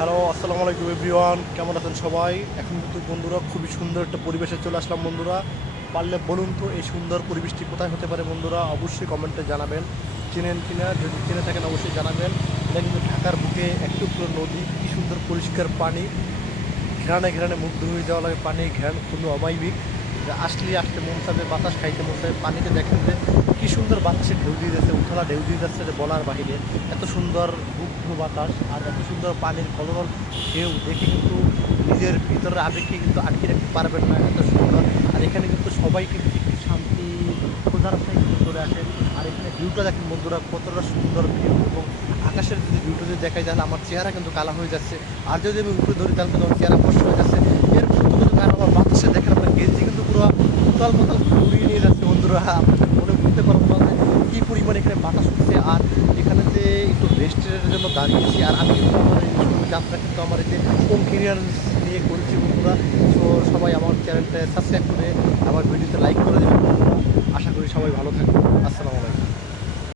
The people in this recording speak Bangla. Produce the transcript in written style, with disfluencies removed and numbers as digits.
হ্যালো, আসসালামু আলাইকুম এভরিওয়ান। কেমন আছেন সবাই? এখন কিন্তু বন্ধুরা খুবই সুন্দর একটা পরিবেশে চলে আসলাম বন্ধুরা। পারলে বলুন তো এই সুন্দর পরিবেশটি কোথায় হতে পারে বন্ধুরা? অবশ্যই কমেন্টে জানাবেন। চেনেন কিনা, যদি চিনে থাকেন অবশ্যই জানাবেন। এটা কিন্তু ঢাকার বুকে একটু নদী, কি সুন্দর পরিষ্কার পানি, ঘেরানে ঘেরানে মুগ্ধ হয়ে যাওয়া লাগে। পানির ঘেরান খুবই অমায়িক, যে আসলে আসতে মন চাবে, বাতাস খাইতে মন চাবে। পানিতে দেখেন যে কি সুন্দর বাতাসে ঢেউ দিয়ে যাচ্ছে, উথালা ঢেউ দিয়ে যাচ্ছে, যে বলার বাহিরে। এত সুন্দর মুগ্ধ বাতাস আর এত সুন্দর পানির কলরল ঢেউ দেখে কিন্তু নিজের ভিতরের আবেগকে কিন্তু আটকে রাখতে পারবেন না, এত সুন্দর। আর এখানে কিন্তু সবাই কিন্তু একটু শান্তি খোঁজার আশায় কিন্তু চলে আসে। আর এখানে ভিউটা দেখেন বন্ধুরা, কতটা সুন্দর ভিউ। এবং আকাশের যদি ভিউটা যদি দেখাই, তাহলে আমার চেহারা কিন্তু কালা হয়ে যাচ্ছে। আর যদি আমি উপরে ধরি, তাহলে কিন্তু আমার চেহারা ফর্সা হয়ে যাচ্ছে। এর সত্য কিন্তু কারণ আমার বাতাসে দেখেন, আপনার গেঞ্জি কিন্তু পুরো উতাল পাতাল উড়িয়ে নিয়ে যাচ্ছে বন্ধুরা। আপনাদের মনে বুঝতে পারবো না যে কী পরিমাণ এখানে বাতাস উঠছে। আর এখানে যে একটু রেস্টের জন্য দাঁড়িয়েছি, আর আমি কিন্তু আমার এই যাত্রা কিন্তু আমার এই যে কনফিডেন্স নিয়ে করেছি বন্ধুরা। তো সবাই আমার চ্যানেলটা সাবস্ক্রাইব করে আমার ভিডিওতে লাইক করে দেবেন বন্ধুরা। আশা করি সবাই ভালো থাকবে।